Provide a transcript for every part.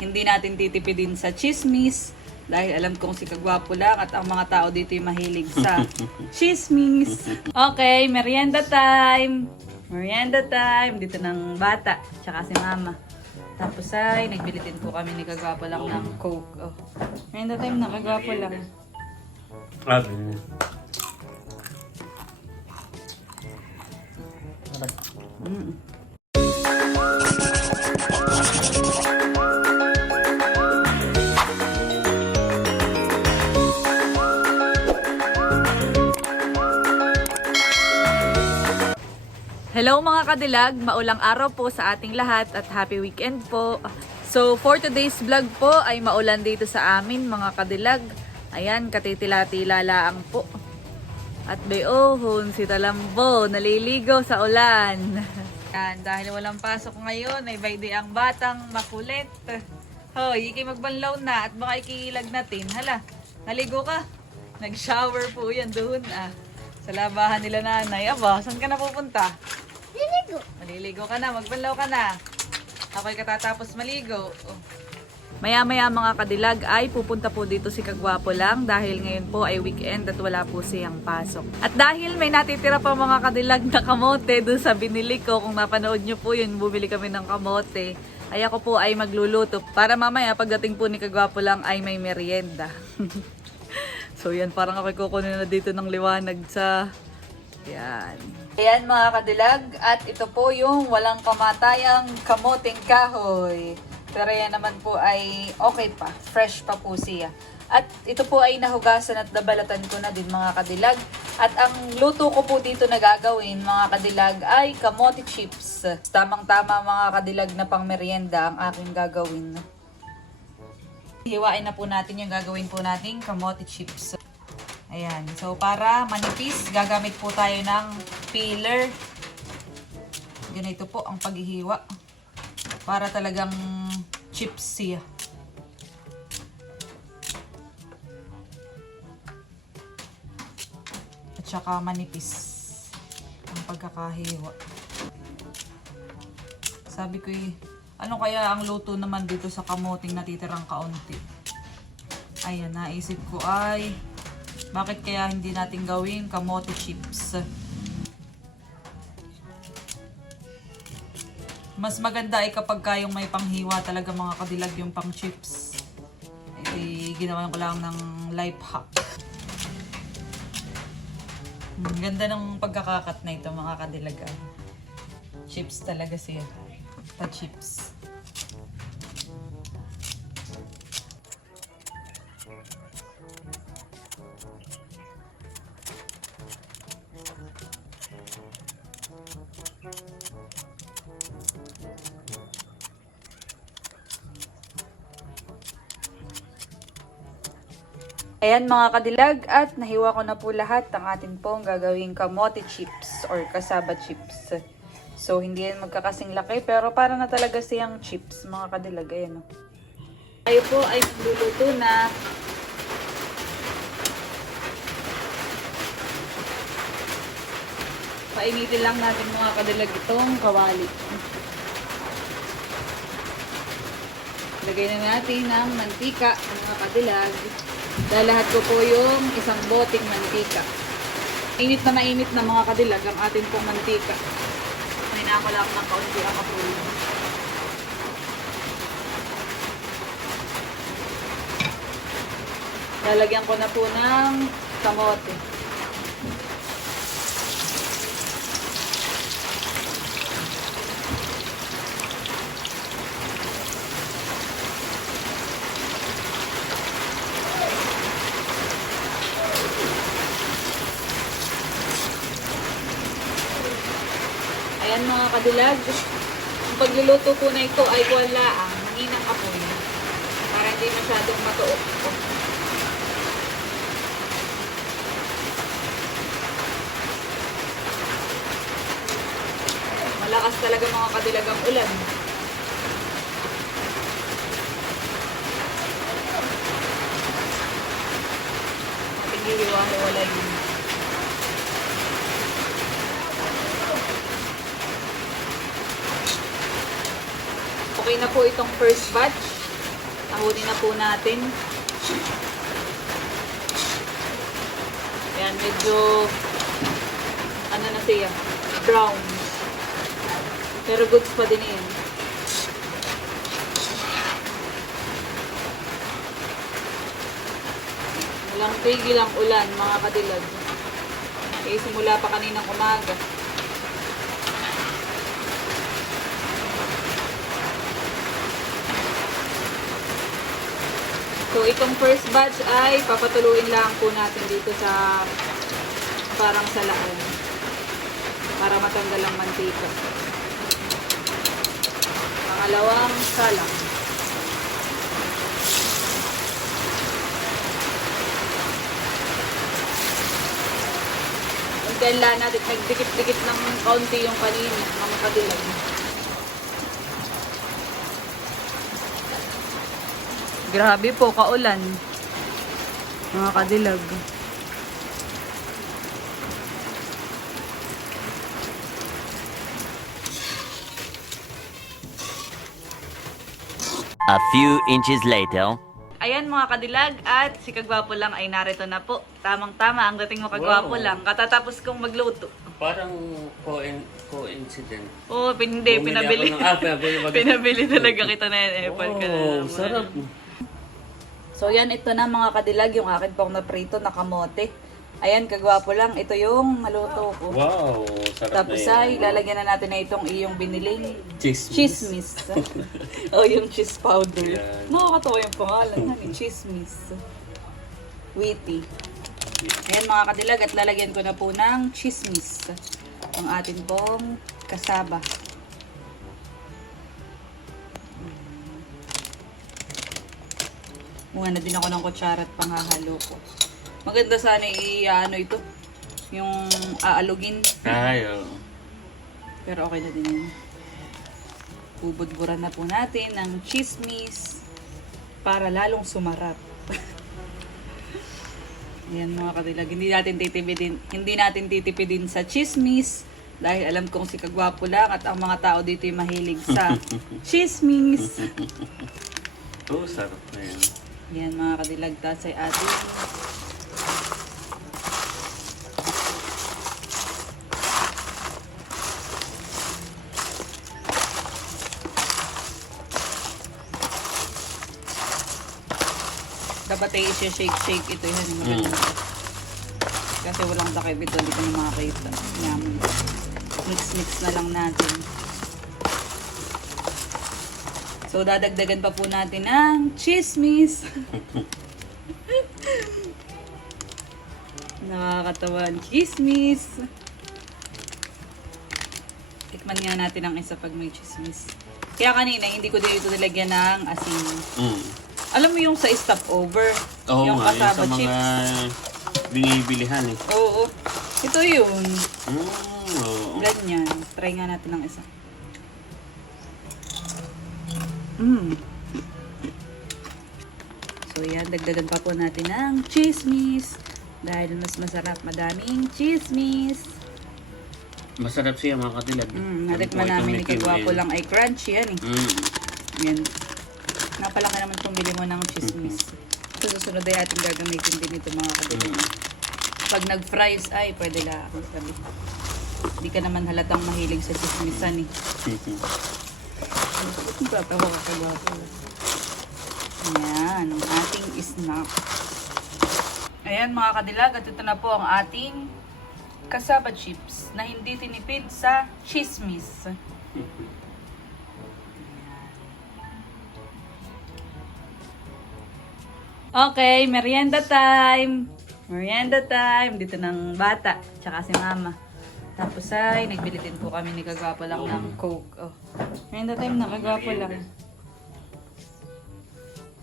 Hindi natin titipidin sa chismis dahil alam kong si Kagwapo lang at ang mga tao dito yung mahilig sa chismis. Okay, merienda time! Merienda time! Dito ng bata, tsaka si mama. Tapos ay, nagbili din po kami ni Kagwapo lang ng Coke. Oh. Merienda time na, Kagwapo lang. Grabe. Mm. Hello mga kadilag, maulang araw po sa ating lahat at happy weekend po. So for today's vlog po ay maulan dito sa amin mga kadilag. Ayan, katitila-tila laang po. At beohon si Talambo, naliligo sa ulan. Yan, dahil walang pasok ngayon, ay by day ang batang makulit. Hoy, ikay magbanlaw na at baka ikilag natin. Hala, naligo ka. Nag-shower po yan doon ah. Sa labahan nila nanay. Aba, saan ka na pupunta? Liligo. Maliligo ka na, magbanlaw ka na. Ako'y katatapos maligo. Oh. Maya-maya mga kadilag ay pupunta po dito si Kagwapo lang dahil ngayon po ay weekend at wala po siyang pasok. At dahil may natitira pa mga kadilag na kamote doon sa binili ko, kung napanood nyo po yun, bumili kami ng kamote. Ay ako po ay magluluto para mamaya pagdating po ni Kagwapo lang ay may merienda. so yan, parang ako kukunin na dito ng liwanag sa... Yan. Ayan mga kadilag, at ito po yung walang kamatayang kamoting kahoy. Pero yan naman po ay okay pa, fresh pa po siya. At ito po ay nahugasan at nabalatan ko na din mga kadilag. At ang luto ko po dito na gagawin mga kadilag ay kamote chips. Tamang-tama mga kadilag na pang merienda ang aking gagawin. Hiwain na po natin yung gagawin po nating kamote chips. Ayan. So, para manipis, gagamit po tayo ng peeler. Ganito po ang paghihiwa. Para talagang chips siya. At saka manipis ang pagkakahiwa. Sabi ko eh, ano kaya ang luto naman dito sa kamoting natitirang kaunti? Ayan, naisip ko ay bakit kaya hindi natin gawin kamote chips? Mas maganda ay kapag kayong may panghiwa talaga mga kadilag yung pang chips. Eh, ginawa ko lang ng life hack. Hmm, ganda ng pagkakakat na ito mga kadilag. ah. Chips talaga siya. Pa Ayan mga kadilag at nahiwa ko na po lahat ng atin pong gagawing kamote chips or kasaba chips. So hindi yan magkakasing laki pero para na talaga siyang chips mga kadilag. Ayan o. Tayo po ay magluluto na. Painitin lang natin mga kadilag itong kawali. Lagay na natin ng mantika mga kadilag. Dahil lahat ko po yung isang boting mantika. Init na mainit na mga kadilag ang atin pong mantika. May ko lang ng kaunti ang kapulo. Lalagyan ko na po ng kamote. Ayan mga kadilag. Ang pagluluto ko na ito ay wala ang hinang apoy. Para hindi masyadong matuok. Malakas talaga mga kadilag ang ulan. Ating hiwa-hiwala yun. Okay na po itong first batch. Ahunin na po natin. Ayan, medyo ano na siya, brown. Pero goods pa din yun. Walang tigil ang ulan, mga kadilag. Eh, simula pa kaninang umaga. So, itong first batch ay papatuloyin lang po natin dito sa parang salaan para matanggal ang mantika. Pangalawang salang. Lang natin, nagdikit-dikit ng kaunti yung kanina, mga kadilag. Grabe po, kaulan. Mga kadilag. A few inches later. Ayan mga kadilag at si Kagwapo lang ay narito na po. Tamang-tama ang dating mo Kagwapo Wow. lang. Katatapos kong magluto. Parang co- coincident. Oo, oh, hindi, Bumili pinabili. ng- ah, pinabili pinabili talaga kita na ka na Oh, sarap. So yan, ito na mga kadilag, yung akin pong naprito na kamote. Ayan, kagwapo lang. Ito yung naluto ko. Wow, sarap Tapos na ay, lalagyan na natin na itong iyong biniling Cheese. chismis. oh, yung cheese powder. Yan. Nakakatawa yung pangalan. Hani, chismis. Witty. Ayan mga kadilag at lalagyan ko na po ng chismis. Ang atin pong kasaba. Muna na din ako ng kutsara at panghahalo ko. Maganda sana i-ano ito. Yung aalugin. Ay, oh. Pero okay na din yun. Bubudburan na po natin ng chismis para lalong sumarap. Ayan mga kadilag, hindi natin titipidin, hindi natin titipidin sa chismis dahil alam kong si Kagwapo lang at ang mga tao dito ay mahilig sa chismis. Oh, sarap na yan. Yan mga kadilag, tas ay ating dapat ay i-shake-shake ito yan. Maganda. Kasi walang takip ito, hindi ko na makakita. Yan. Mix-mix na lang natin. So, dadagdagan pa po natin ng chismis. Nakakatawa ang chismis. Tikman nga natin ang isa pag may chismis. Kaya kanina, hindi ko dito nilagyan ng asin. Mm. Alam mo yung sa stopover, Oo yung nga, yun kasaba sa mga chips. binibilihan eh. Oo. Ito yun. Mm, oo. Ganyan. Try nga natin ng isa. Mm. So yan, dagdagan pa po natin ng chismis. Dahil mas masarap, madaming chismis. Masarap siya mga katilag. Mm, natikman namin ni Kagwapo lang ay crunchy yan eh. Mm. Yan. Napalaki naman pumili mo ng chismis. So susunod ay ating gagamitin din ito mga kadilag. Mm. Pag nag-fries ay pwede lang sabi. Hindi ka naman halatang mahilig sa chismisan eh. Tatawa ka kagwapo. Ayan, ang ating snack. Ayan mga kadilag, at ito na po ang ating kasaba chips na hindi tinipid sa chismis. Okay, merienda time! Merienda time! Dito ng bata, tsaka si mama. Tapos ay, nagbili din po kami ni Kagwapo lang ng Coke. Oh. Merienda time na, Kagwapo lang.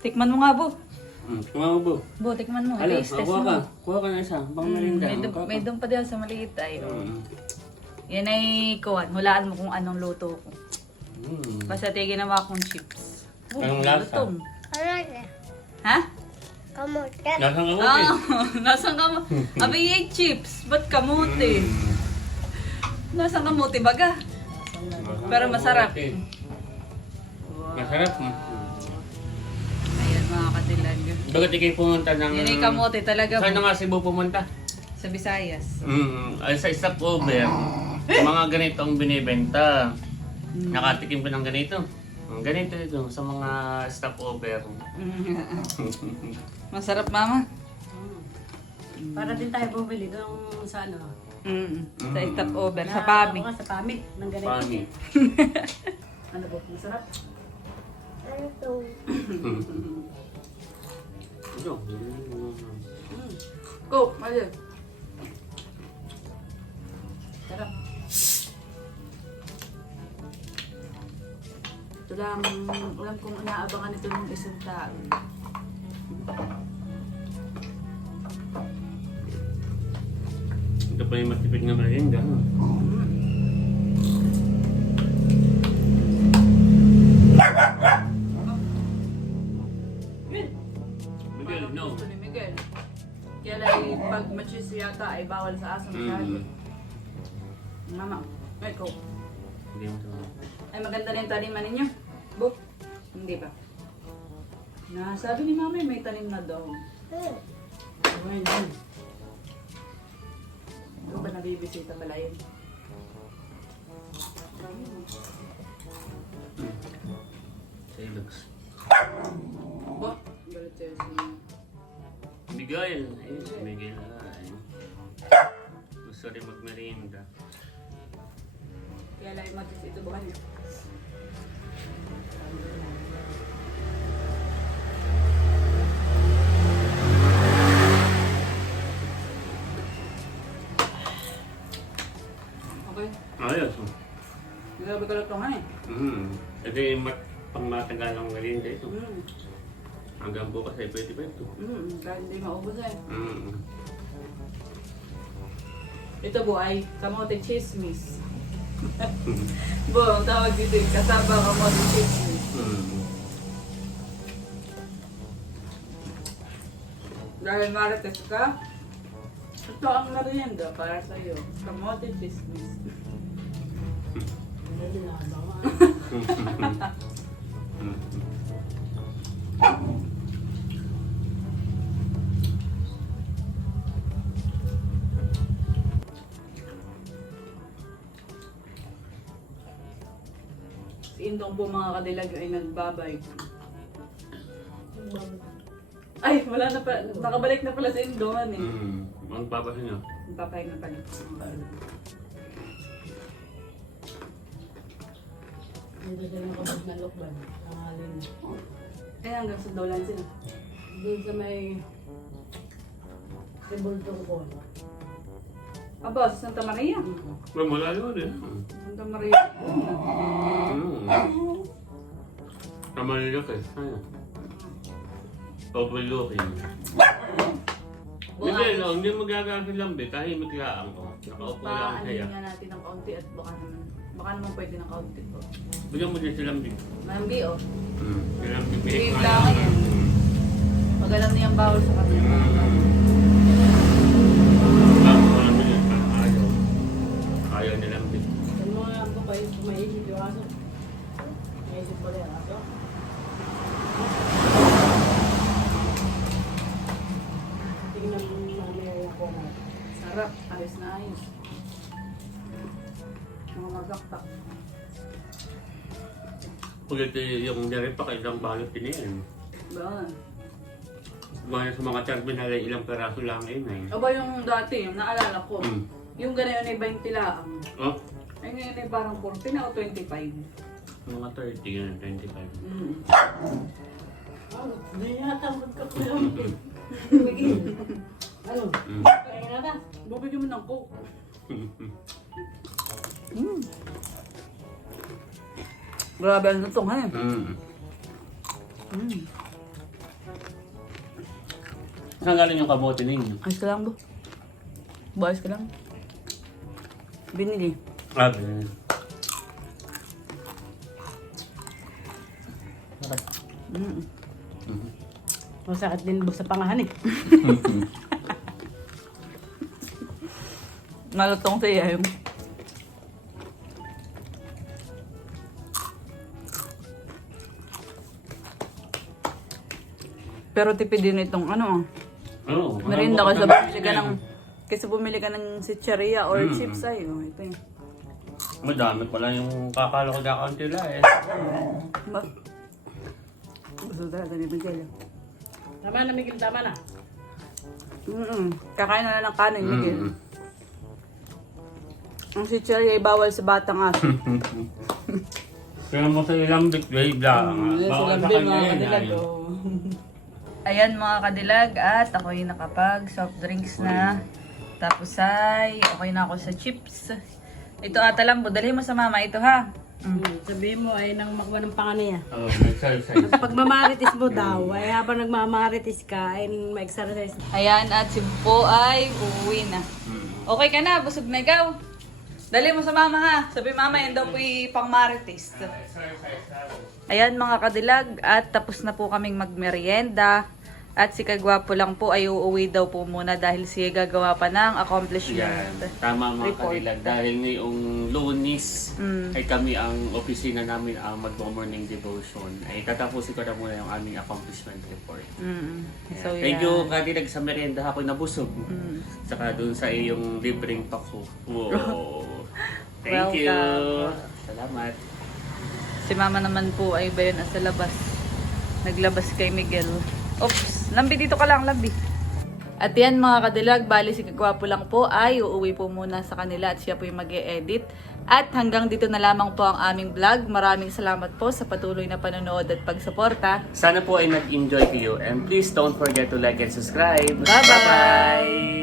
Tikman mo nga, Bu. Mm. Kumawa po. Bu, tikman mo. Hala, Taste test kuha ka. mo. Kuha ka na isa. Pang Mm, merinda. may, dum- Kuha ka. may dum pa din sa maliit ay. Oh. Mm. Yan ay kuwan. Hulaan mo kung anong luto ko. Mm. Basta tayo ginawa kong chips. Oh, Anong lasa? lutong. Ano na? Ha? Kamuta. Nasaan ka mo? Ah, nasaan ka mo? Abi, yung chips. Ba't kamuti? Nasaan kamuti baga? Pero masarap. Masarap. mm. Bakit ikay pumunta ng... Yan ay kamote talaga Saan na nga Cebu pumunta? Sa Visayas. Mm, ay sa stopover, mga ganito ang binibenta. Nakatikim ko ng ganito. Ang ganito ito sa mga stopover. Masarap mama. Para din tayo bumili doon sa ano. Mm. Sa stop over, sa pami. Sa pami. Ng ganito. Pami. Ano po? Masarap. Ano to? Ito. Go, mali. Sarap. Ito lang, alam kong inaabangan ito ng isang tao. Pa yung matipid nga merienda. no? Miguel, no. Ni Miguel. Kaya lang, pag machis yata ay bawal sa aso masyado. Mm. Mama, ay ko. Hindi mo ito. Ay maganda na yung taniman ninyo. Bo? Hindi ba? Na, sabi ni mama may tanim na daw. Hmm. Ayun, yun. Ano ba nabibisita pala yun? Ilogs. Bo? Galit sa'yo si Miguel. Ayun, si Miguel. Ay. Gusto rin magmerienda. Kaya lang yung machis ito bukan Grabe ka lang eh. Mm. Ito yung mat pang matagalang merienda ito. Mm. Hanggang bukas ay pwede pa ito. Mm. Kahit hindi maubos eh. Mm. Ito po ay kamote chismis. Bo, ang tawag dito yung kasaba kamote chismis. Mm. Dahil marites ka, ito ang merienda para sa'yo. Kamote chismis. Indong po mga kadilag ay nagbabay. Ay, wala na pa. Nakabalik na pala si Indong ano eh. Mm. Ang papasin niyo? Nagpapahinga pa rin. Dito din ako mag nalukban. Tangalin. Eh, hanggang sa dolan sila. Doon sa may Sibultong ko. Aba, sa Santa Maria. Well, malayo din. Mm. Santa Maria. Mm. Tama nila kay. Ano? Overlooking. Hindi, no, hindi magagamit lang, be. Tahimik lang ko. Nakaupo lang Paano siya. nga natin ng kaunti at baka naman, baka naman pwede ng kaunti po. Bigyan mo din silang big. Nambi oh. Mm. Silang big. Big lang yan. Pag alam niyang bawal sa kanya. Ayaw. Nilang big. Sa mga ako kayo, kumaisip yung aso. Maisip pala yung aso. Tingnan mo namin ako na. Sarap, ayos na ayos. Pag ito yung nirepa ka ilang balot din yan. Ba? Mga sa mga terminal ay ilang peraso lang yun eh. Aba yung dati, yung naalala ko. Mm. Yung gano'n ay 20 lang. Oh, Ay ngayon ay parang 40 na o 25. mga 30 yan, 25. Mm. Ano? Hindi yata magkakulang. Ano? Mm. Kaya na na. Bubigyan mo ng coke. Mm. Grabe ang lutong ha. Mm. Mm. Saan galing yung kamote ninyo? Ayos ka lang bo. Bayos ka lang. Binili. Ah, ganun. Mm. Mhm. Masakit din ba sa pangahan eh. Nalutong siya yung Pero tipid din itong ano, Oo. merienda Ano, kasi ano, bumili ka ng kasi bumili ka ng sitcharia or Mm. chips ay, oh, ito yun. Madami pala yung kakalo ko kakaunti nila eh. Ba? Gusto talaga ni Miguel. Tama na, Miguel. Tama na. Mm Kakain na lang ng kanin, Miguel. Mm. Ang sitcharia ay bawal sa batang aso. Kaya mo sa ilang bit, babe lang. Yes, Bawal sa kanya mga yan, kadilag. oh. Ayan mga kadilag at ako'y nakapag soft drinks na. Tapos ay okay na ako sa chips. Ito ata lang, dalhin mo sa mama ito ha. Mm. Sabihin mo ay nang makuha ng panga niya. Oo, mag-exercise. Pag mamarites mo daw, ay habang nagmamarites ka, ay ma-exercise. Ayan at si Po ay uuwi na. Mm. Okay ka na, busog na ikaw. Dali mo sa mama ha. Sabi mama, yan daw po'y pang marites. Ayan mga kadilag at tapos na po kaming magmerienda. At si Kagwapo lang po ay uuwi daw po muna dahil siya gagawa pa ng accomplishment. Yan. Tama mga Report. kadilag. Dahil ngayong lunis Mm. ay kami ang opisina namin ang mag-morning devotion. Ay tatapusin ko na muna yung aming accomplishment report. Mm. So, Thank you kadilag sa merienda ako nabusog. Mm. Saka dun sa iyong libreng pako. Wow. Thank you. Welcome. Salamat. Si mama naman po ay ba yun nasa labas. Naglabas kay Miguel. Oops, lambi dito ka lang, lambi. At yan mga kadilag, bali si Kagwapo lang po ay uuwi po muna sa kanila at siya po yung mag edit At hanggang dito na lamang po ang aming vlog. Maraming salamat po sa patuloy na panonood at pagsuporta. Sana po ay nag-enjoy kayo and please don't forget to like and subscribe. Bye-bye!